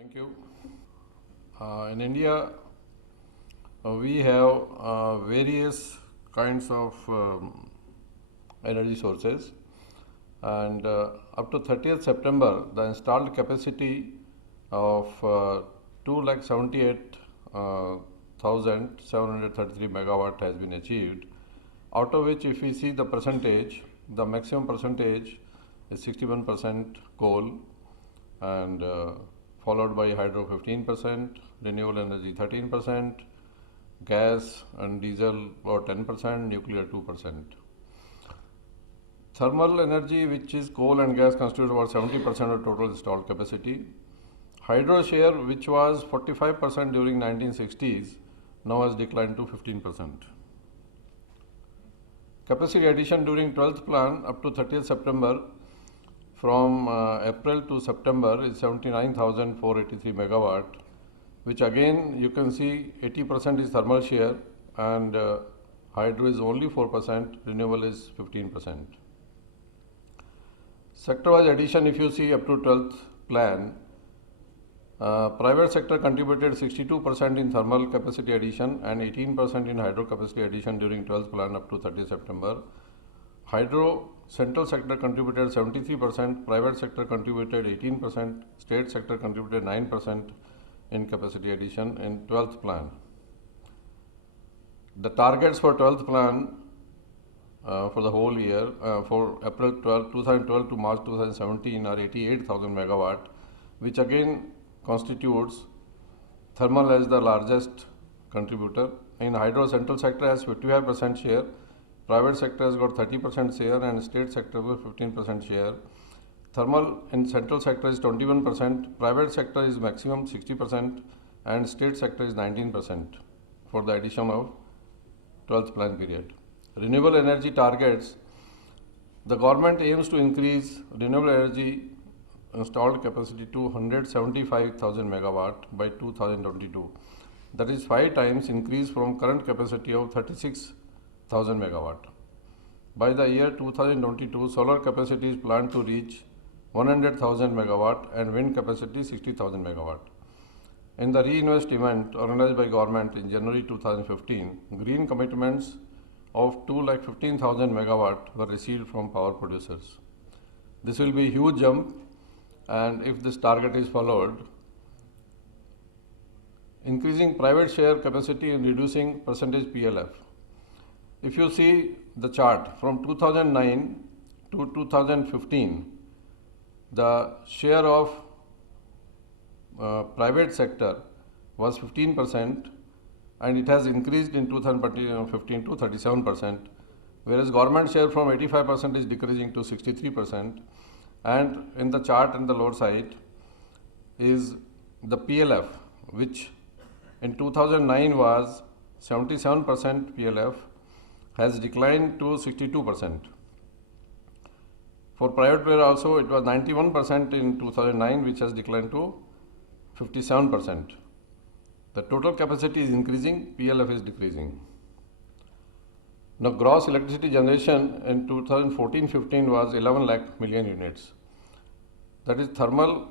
Thank you. In India, we have various kinds of energy sources, and up to 30th September, the installed capacity of 2,78,733 megawatt has been achieved. Out of which, if we see the percentage, the maximum percentage is 61% coal, and followed by hydro 15%, renewable energy 13%, gas and diesel about 10%, nuclear 2%. Thermal energy, which is coal and gas, constitutes about 70% of total installed capacity. Hydro share, which was 45% during 1960s, now has declined to 15%. Capacity addition during 12th plan up to 30th September from April to September is 79,483 megawatt, which again you can see 80% is thermal share, and hydro is only 4%, renewable is 15%. Sector-wise addition, if you see up to 12th plan, private sector contributed 62% in thermal capacity addition and 18% in hydro capacity addition during 12th plan up to 30 September. Hydro central sector contributed 73%, private sector contributed 18%, state sector contributed 9% in capacity addition in 12th plan. The targets for 12th plan for the whole year for April 2012 to March 2017 are 88,000 megawatt, which again constitutes thermal as the largest contributor. In hydro, central sector has 55% share, private sector has got 30% share, and state sector has 15% share. Thermal in central sector is 21%, private sector is maximum 60%, and state sector is 19% for the addition of 12th plan period. Renewable energy targets, the government aims to increase renewable energy installed capacity to 175,000 megawatt by 2022. That is 5 times increase from current capacity of 36,000 megawatt. By the year 2022, solar capacity is planned to reach 100,000 megawatt and wind capacity 60,000 megawatt. In the Reinvest event organized by government in January 2015, green commitments of 2,15,000 megawatt were received from power producers. This will be a huge jump, and if this target is followed, increasing private share capacity and reducing percentage PLF. If you see the chart from 2009 to 2015, the share of private sector was 15%, and it has increased in 2015 to 37%, whereas government share from 85% is decreasing to 63%. And in the chart in the lower side is the PLF, which in 2009 was 77% PLF, has declined to 62%. For private player also, it was 91% in 2009, which has declined to 57%. The total capacity is increasing, PLF is decreasing. Now, gross electricity generation in 2014-15 was 11 lakh million units. That is thermal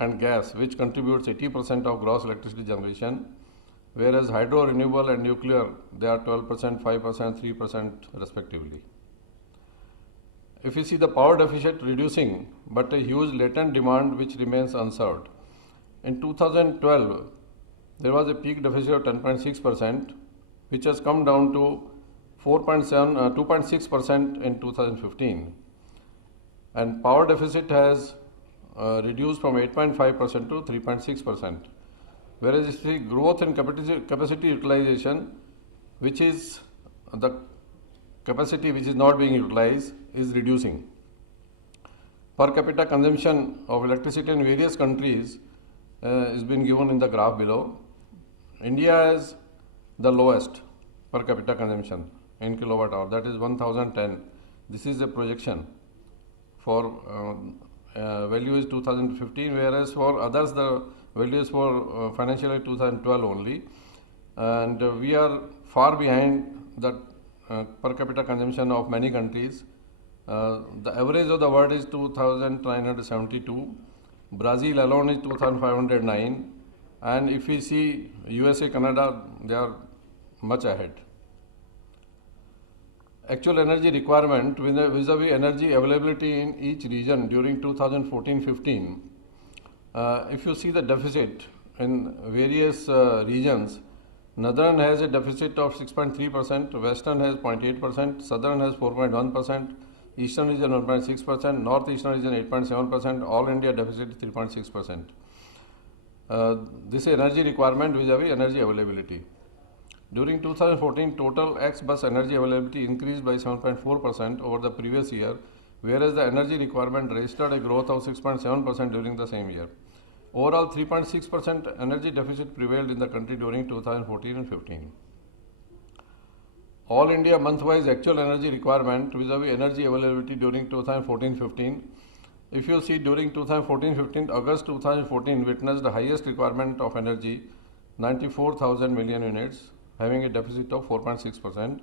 and gas, which contributes 80% of gross electricity generation, whereas hydro, renewable and nuclear, they are 12%, 5%, 3% respectively. If you see the power deficit reducing, but a huge latent demand which remains unserved. In 2012, there was a peak deficit of 10.6%, which has come down to 2.6% in 2015, and power deficit has reduced from 8.5% to 3.6%, whereas you see growth in capacity utilization, which is the capacity which is not being utilized, is reducing. Per capita consumption of electricity in various countries is been given in the graph below. India is the lowest per capita consumption in kilowatt hour, that is 1010. This is a projection for value is 2015, whereas for others the value is for financial year 2012 only, and we are far behind the per capita consumption of many countries. The average of the world is 2,972, Brazil alone is 2,509, and if we see USA, Canada, they are much ahead. Actual energy requirement vis-a-vis energy availability in each region during 2014-15. If you see the deficit in various regions, Northern has a deficit of 6.3%, Western has 0.8%, Southern has 4.1%, Eastern region 1.6%, Northeastern region 8.7%, all India deficit is 3.6%. This is energy requirement vis-a-vis energy availability. During 2014, total ex-bus energy availability increased by 7.4% over the previous year, whereas the energy requirement registered a growth of 6.7% during the same year. Overall, 3.6% energy deficit prevailed in the country during 2014 and 15. All India month-wise actual energy requirement vis-a-vis energy availability during 2014-15. If you see during 2014-15, August 2014 witnessed the highest requirement of energy, 94,000 million units, having a deficit of 4.6%.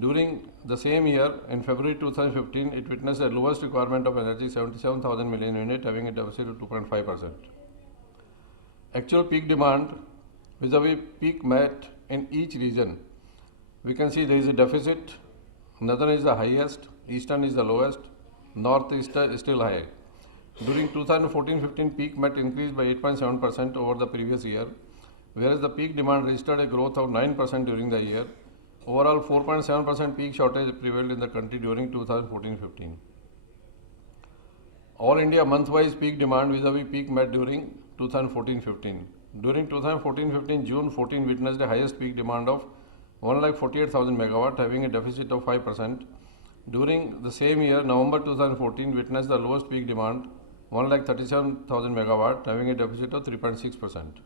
During the same year, in February 2015, it witnessed the lowest requirement of energy, 77,000 million units, having a deficit of 2.5%. Actual peak demand vis-a-vis peak met in each region. We can see there is a deficit. Northern is the highest, Eastern is the lowest, Northeast is still high. During 2014-15, peak met increased by 8.7% over the previous year, whereas the peak demand registered a growth of 9% during the year. Overall, 4.7% peak shortage prevailed in the country during 2014-15. All India month-wise peak demand vis-a-vis peak met during 2014-15. During 2014-15, June 14 witnessed the highest peak demand of 1,48,000 megawatt, having a deficit of 5%. During the same year, November 2014 witnessed the lowest peak demand, 1,37,000 megawatt, having a deficit of 3.6%.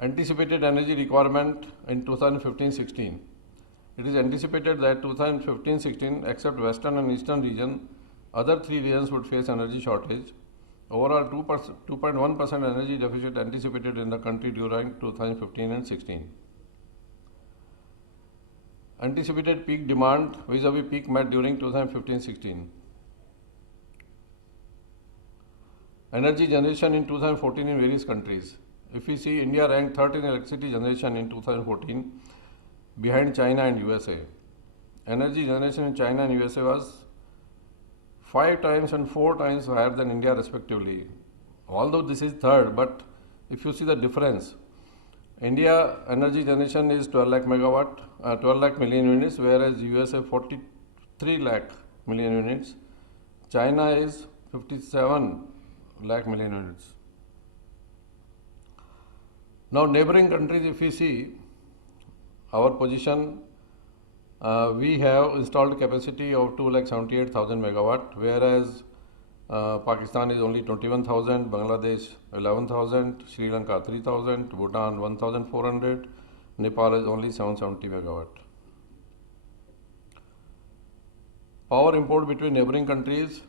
Anticipated energy requirement in 2015-16. It is anticipated that 2015-16, except Western and Eastern region, other three regions would face energy shortage. Overall, 2.1% energy deficit anticipated in the country during 2015 and 16. Anticipated peak demand vis-a-vis peak met during 2015-16. Energy generation in 2014 in various countries. If we see, India ranked third in electricity generation in 2014, behind China and USA. Energy generation in China and USA was 5 times and 4 times higher than India respectively. Although this is third, but if you see the difference, India energy generation is 12 lakh megawatt, 12 lakh million units, whereas USA 43 lakh million units. China is 57 lakh million units. Now, neighboring countries, if we see our position, we have installed capacity of 2,78,000 megawatt, whereas Pakistan is only 21,000, Bangladesh 11,000, Sri Lanka 3,000, Bhutan 1,400, Nepal is only 770 megawatt. Power import between neighboring countries.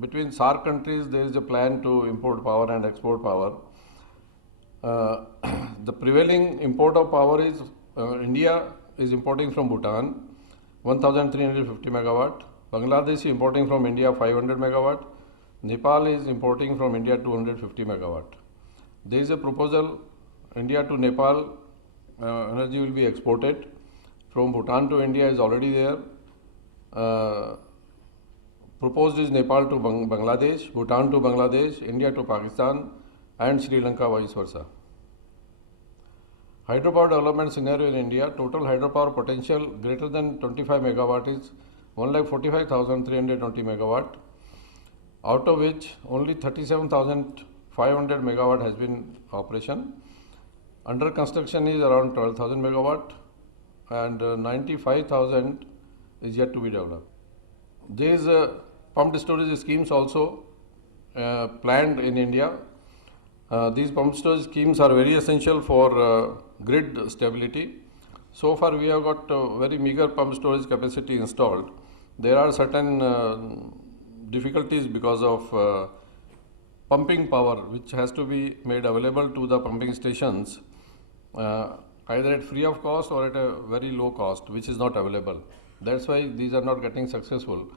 Between SAARC countries, there is a plan to import power and export power. The prevailing import of power is India is importing from Bhutan 1,350 megawatt, Bangladesh is importing from India 500 megawatt, Nepal is importing from India 250 megawatt. There is a proposal, India to Nepal energy will be exported. From Bhutan to India is already there. Proposed is Nepal to Bangladesh, Bhutan to Bangladesh, India to Pakistan, and Sri Lanka vice versa. Hydropower development scenario in India, total hydropower potential greater than 25 megawatt is 1,45,320 megawatt, out of which only 37,500 megawatt has been operation. Under construction is around 12,000 megawatt and 95,000 is yet to be developed. There is pumped storage schemes also planned in India. These pumped storage schemes are very essential for grid stability. So far we have got very meager pumped storage capacity installed. There are certain difficulties because of pumping power which has to be made available to the pumping stations either at free of cost or at a very low cost, which is not available. That's why these are not getting successful.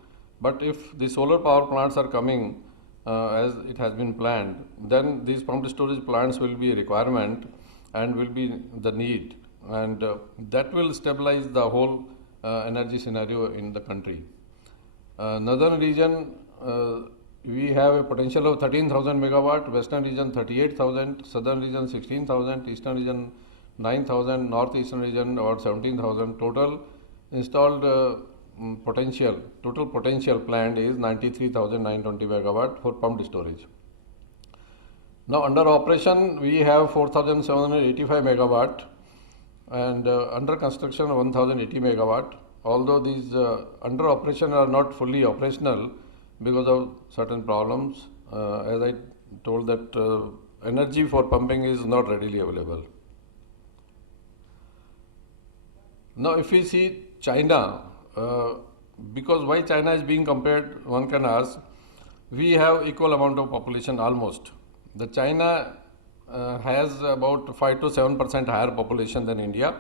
But if the solar power plants are coming, as it has been planned, then these pumped storage plants will be a requirement and will be the need, and that will stabilize the whole energy scenario in the country. Northern region, we have a potential of 13,000 megawatt, western region 38,000, southern region 16,000, eastern region 9,000, northeastern region about 17,000. Total installed total potential planned is 93,920 megawatt for pumped storage. Now under operation we have 4,785 megawatt and under construction 1,080 megawatt. Although these under operation are not fully operational because of certain problems, as I told that energy for pumping is not readily available. Now if we see China, because why China is being compared, one can ask, we have equal amount of population almost. The China has about 5 to 7% higher population than India,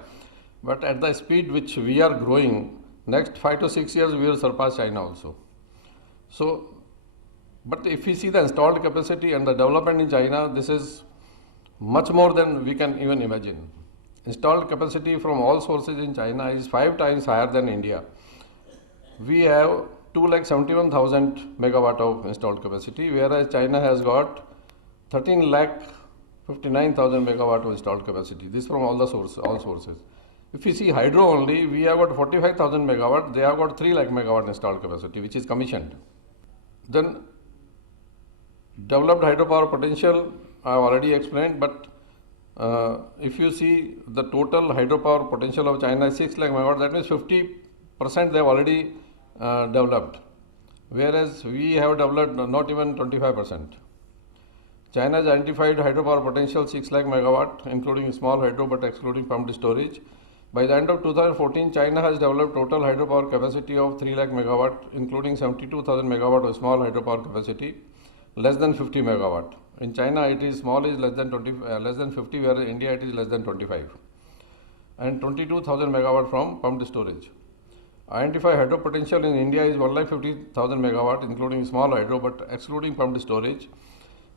but at the speed which we are growing, next 5 to 6 years we will surpass China also. So, but if we see the installed capacity and the development in China, this is much more than we can even imagine. Installed capacity from all sources in China is 5 times higher than India. We have 2,71,000 megawatt of installed capacity, whereas China has got 13,59,000 megawatt of installed capacity. This from all sources. If we see hydro only, we have got 45,000 megawatt. They have got 3 lakh megawatt installed capacity, which is commissioned. Then developed hydropower potential I have already explained, but if you see the total hydropower potential of China is 6 lakh megawatt, that means 50% they have already developed, whereas we have developed not even 25%. China has identified hydropower potential 6 lakh megawatt, including small hydro but excluding pumped storage. By the end of 2014, China has developed total hydropower capacity of 3 lakh megawatt, including 72,000 megawatt of small hydropower capacity, less than 50 megawatt. In China, it is small is less than 50, whereas in India it is less than 25, and 22,000 megawatt from pumped storage. Identified hydro potential in India is 1,50,000 megawatt, including small hydro but excluding pumped storage.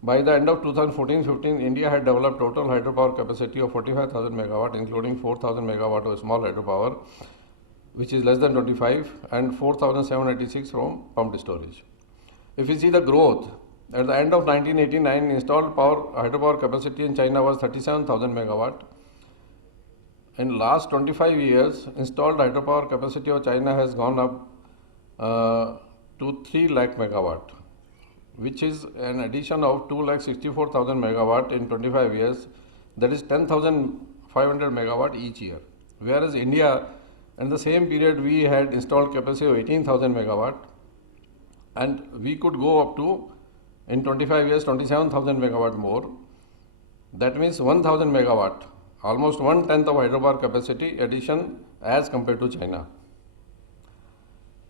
By the end of 2014-15, India had developed total hydropower capacity of 45,000 megawatt, including 4,000 megawatt of small hydropower, which is less than 25, and 4,786 from pumped storage. If we see the growth, at the end of 1989, installed hydropower capacity in China was 37,000 megawatt. In last 25 years, installed hydropower capacity of China has gone up to 3 lakh megawatt, which is an addition of 2,64,000 megawatt in 25 years, that is 10,500 megawatt each year. Whereas India, in the same period, we had installed capacity of 18,000 megawatt, and we could go up to, in 25 years, 27,000 megawatt more. That means 1,000 megawatt, almost 1/10 of hydropower capacity addition as compared to China.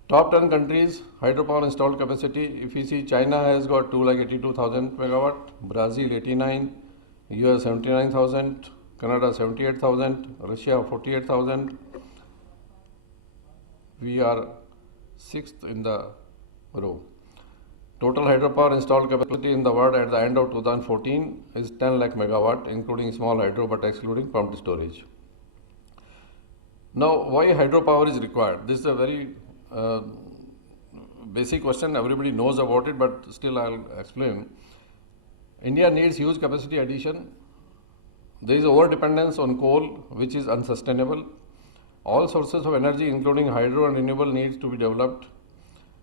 Top 10 countries hydropower installed capacity. If you see, China has got 2,82,000 megawatt, Brazil 89, US 79,000, Canada 78,000, Russia 48,000. We are 6th in the row. Total hydropower installed capacity in the world at the end of 2014 is 10 lakh megawatt, including small hydro but excluding pumped storage. Now, why hydropower is required? This is a very basic question, everybody knows about it, but still I'll explain. India needs huge capacity addition. There is over dependence on coal, which is unsustainable. All sources of energy, including hydro and renewable, needs to be developed.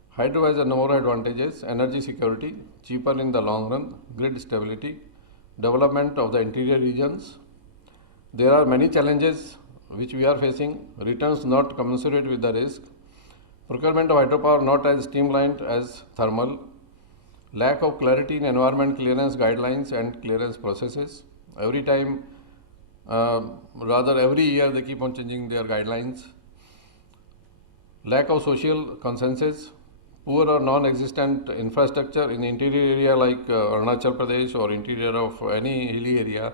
Hydro has a number of advantages: energy security, cheaper in the long run, grid stability, development of the interior regions. There are many challenges which we are facing: returns not commensurate with the risk, procurement of hydropower not as streamlined as thermal, lack of clarity in environment clearance guidelines and clearance processes. Every time, every year they keep on changing their guidelines. Lack of social consensus, poor or non-existent infrastructure in the interior area like Arunachal Pradesh or interior of any hilly area,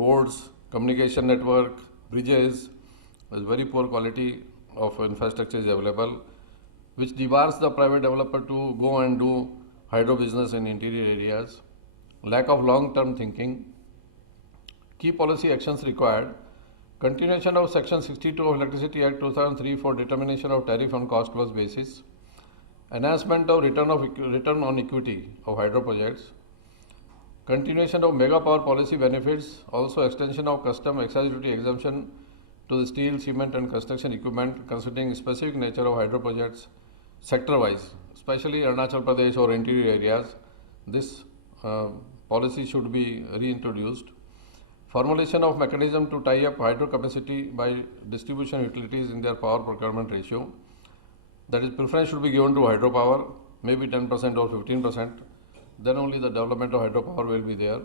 roads, communication network, bridges, there's very poor quality of infrastructure is available, which debars the private developer to go and do hydro business in interior areas, lack of long-term thinking. Key policy actions required: continuation of Section 62 of Electricity Act 2003 for determination of tariff on cost plus basis, enhancement of return on equity of hydro projects, continuation of mega power policy benefits, also extension of custom excise duty exemption to the steel, cement and construction equipment considering specific nature of hydro projects sector-wise, especially Arunachal Pradesh or interior areas. This policy should be reintroduced. Formulation of mechanism to tie up hydro capacity by distribution utilities in their power procurement ratio. That is, preference should be given to hydropower, maybe 10% or 15%. Then only the development of hydropower will be there.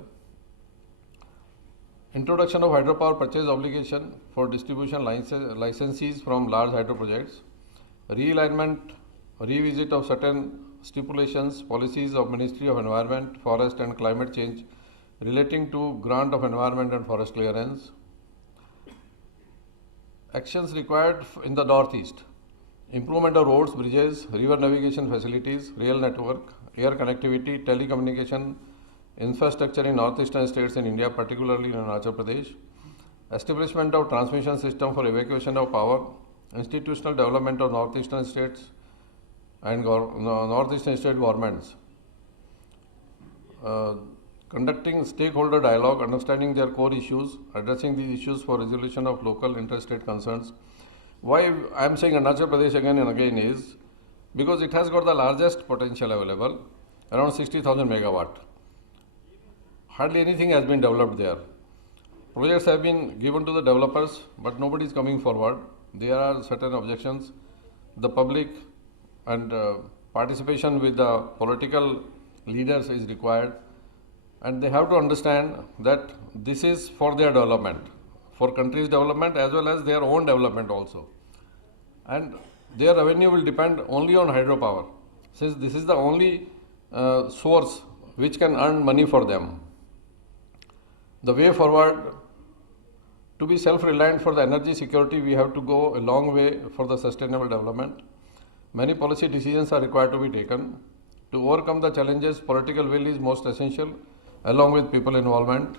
Introduction of hydropower purchase obligation for distribution licensees from large hydro projects. Realignment, revisit of certain stipulations, policies of Ministry of Environment, Forest and Climate Change relating to grant of environment and forest clearance. Actions required in the northeast: improvement of roads, bridges, river navigation facilities, rail network, air connectivity, telecommunication infrastructure in northeastern states in India, particularly in Arunachal Pradesh. Establishment of transmission system for evacuation of power, institutional development of northeastern states and northeastern state governments. Conducting stakeholder dialogue, understanding their core issues, addressing these issues for resolution of local interstate concerns. Why I am saying Arunachal Pradesh again and again is because it has got the largest potential available, around 60,000 megawatt. Hardly anything has been developed there. Projects have been given to the developers, but nobody is coming forward. There are certain objections. The public and participation with the political leaders is required, and they have to understand that this is for their development, for country's development as well as their own development also. And their revenue will depend only on hydropower, since this is the only source which can earn money for them. The way forward: to be self-reliant for the energy security, we have to go a long way for the sustainable development. Many policy decisions are required to be taken. To overcome the challenges, political will is most essential, along with people involvement.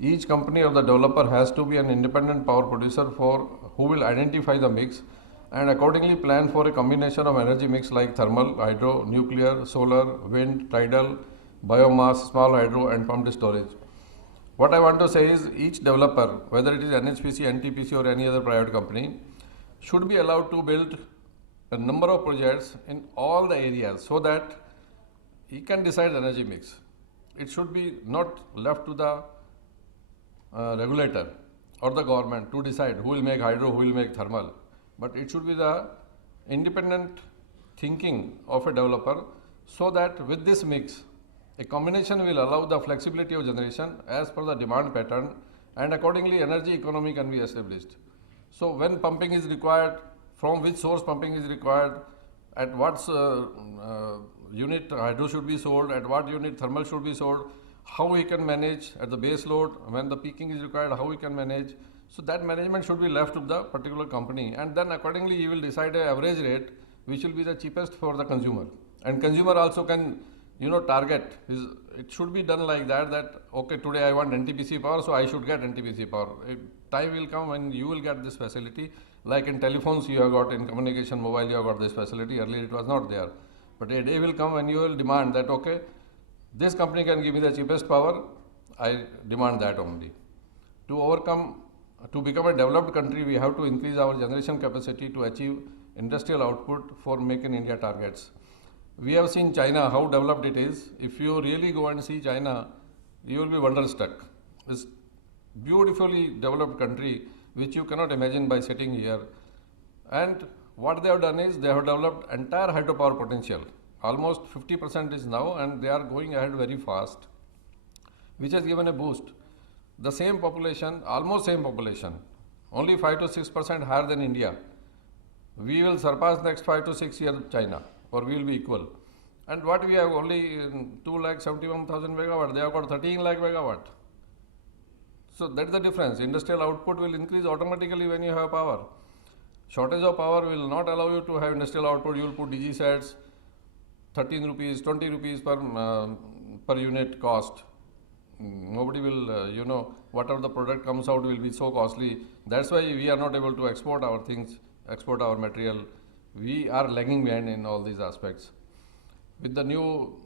Each company or the developer has to be an independent power producer who will identify the mix and accordingly plan for a combination of energy mix like thermal, hydro, nuclear, solar, wind, tidal, biomass, small hydro and pumped storage. What I want to say is each developer, whether it is NHPC, NTPC or any other private company, should be allowed to build a number of projects in all the areas so that he can decide the energy mix. It should be not left to the regulator or the government to decide who will make hydro, who will make thermal, but it should be the independent thinking of a developer, so that with this mix, a combination will allow the flexibility of generation as per the demand pattern, and accordingly energy economy can be established. So when pumping is required, from which source pumping is required, at what unit hydro should be sold, at what unit thermal should be sold, how we can manage at the base load, when the peaking is required, how we can manage. So that management should be left to the particular company, and then accordingly you will decide an average rate which will be the cheapest for the consumer. And consumer also can target. It should be done like that okay, today I want NTPC power, so I should get NTPC power. A time will come when you will get this facility. Like in telephones you have got, in communication mobile you have got this facility. Earlier it was not there. But a day will come when you will demand that, okay, this company can give me the cheapest power, I demand that only. To become a developed country, we have to increase our generation capacity to achieve industrial output for Make in India targets. We have seen China, how developed it is. If you really go and see China, you will be wonderstruck. It's beautifully developed country which you cannot imagine by sitting here. And what they have done is they have developed entire hydropower potential. Almost 50% is now, and they are going ahead very fast, which has given a boost. The same population, almost same population, only 5 to 6% higher than India. We will surpass next 5 to 6 years China, or we will be equal. And what we have only 2,71,000 megawatt, they have got 13 lakh megawatt. So that's the difference. Industrial output will increase automatically when you have power. Shortage of power will not allow you to have industrial output. You will put DG sets, 13 rupees, 20 rupees per unit cost. Nobody will, whatever the product comes out will be so costly. That's why we are not able to export our things, export our material. We are lagging behind in all these aspects. With the new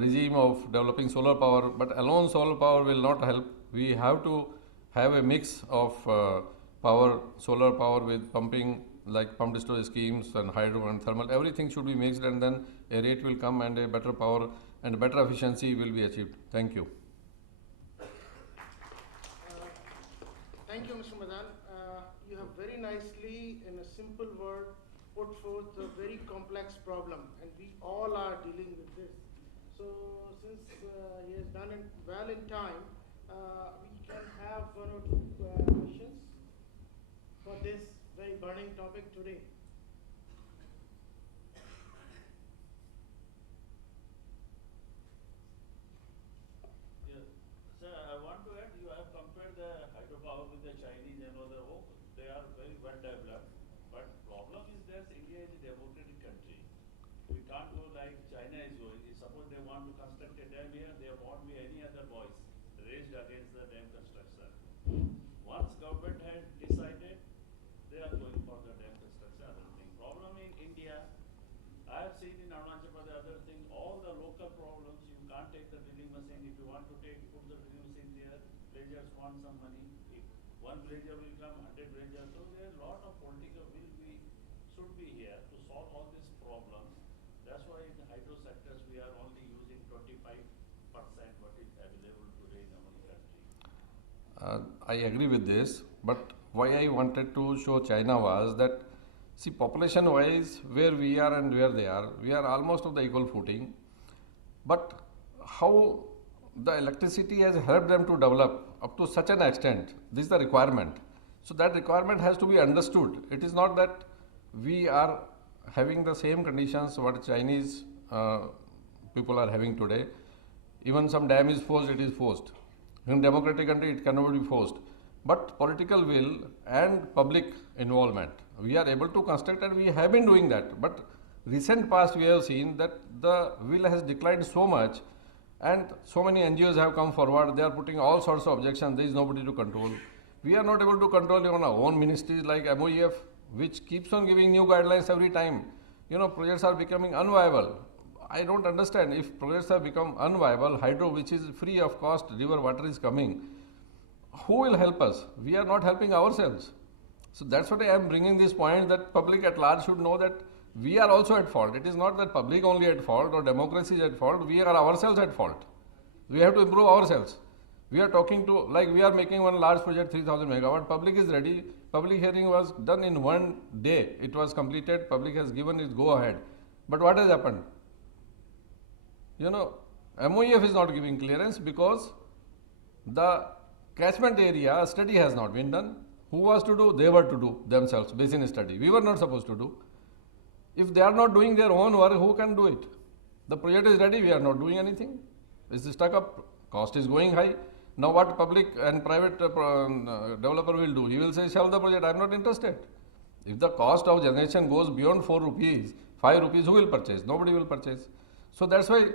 regime of developing solar power, but alone solar power will not help. We have to have a mix of power, solar power with pumping, like pumped storage schemes and hydro and thermal. Everything should be mixed, and then a rate will come and a better power and better efficiency will be achieved. Thank you. Thank you, Mr. Madan. You have very nicely, in a simple word, put forth a very complex problem, and we all are dealing with this. So, since he has done it well in time, we can have one or two questions for this very burning topic today. Yes. Sir, I want to add, you have compared the hydropower with the Chinese and other, they are very well developed. But problem is that India is a democratic country. We can't go like China is going. Suppose they want to construct a dam here, there won't be any other voice raised against the dam construction. Once government has decided, they are going for the dam construction, other thing. Problem in India, I have seen in Arunachal Pradesh, other thing, all the local problems, you can't take the drilling machine. If you want to put the drilling machine there, villagers want some money. If one villager will come, 100 villagers, so there is a lot of political will should be here to solve all these problems. That's why in the hydro sectors we are only using 25% what is available today in our country. I agree with this, but why I wanted to show China was that, see, population wise, where we are and where they are, we are almost of the equal footing. But how the electricity has helped them to develop up to such an extent, this is the requirement. So that requirement has to be understood. It is not that we are having the same conditions what Chinese people are having today. Even some dam is forced, it is forced. In democratic country, it cannot be forced. But political will and public involvement, we are able to construct, and we have been doing that. But recent past, we have seen that the will has declined so much, and so many NGOs have come forward. They are putting all sorts of objections. There is nobody to control. We are not able to control even our own ministries like MOEF, which keeps on giving new guidelines every time. Projects are becoming unviable. I don't understand, if projects have become unviable, hydro, which is free of cost, river water is coming, who will help us? We are not helping ourselves. So that's what I am bringing this point, that public at large should know that we are also at fault. It is not that public only at fault or democracy is at fault. We are ourselves at fault. We have to improve ourselves. We are talking to, like we are making one large project, 3000 megawatt. Public is ready. Public hearing was done in one day. It was completed. Public has given its go ahead. But what has happened? MOEF is not giving clearance because the catchment area study has not been done. Who was to do? They were to do themselves, basin study. We were not supposed to do. If they are not doing their own work, who can do it? The project is ready, we are not doing anything. It's stuck up, cost is going high. Now what public and private developer will do? He will say, shelve the project, I am not interested. If the cost of generation goes beyond 4 rupees, 5 rupees, who will purchase? Nobody will purchase. So that's why,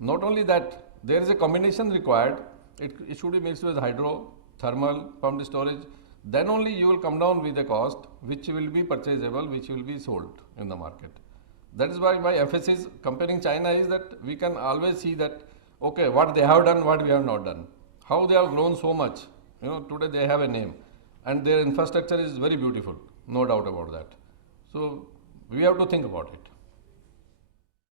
not only that, there is a combination required. It should be mixed with hydro, thermal, pumped storage. Then only you will come down with a cost which will be purchasable, which will be sold in the market. That is why my emphasis comparing China is that we can always see that, okay, what they have done, what we have not done. How they have grown so much. Today they have a name and their infrastructure is very beautiful, no doubt about that. So we have to think about it.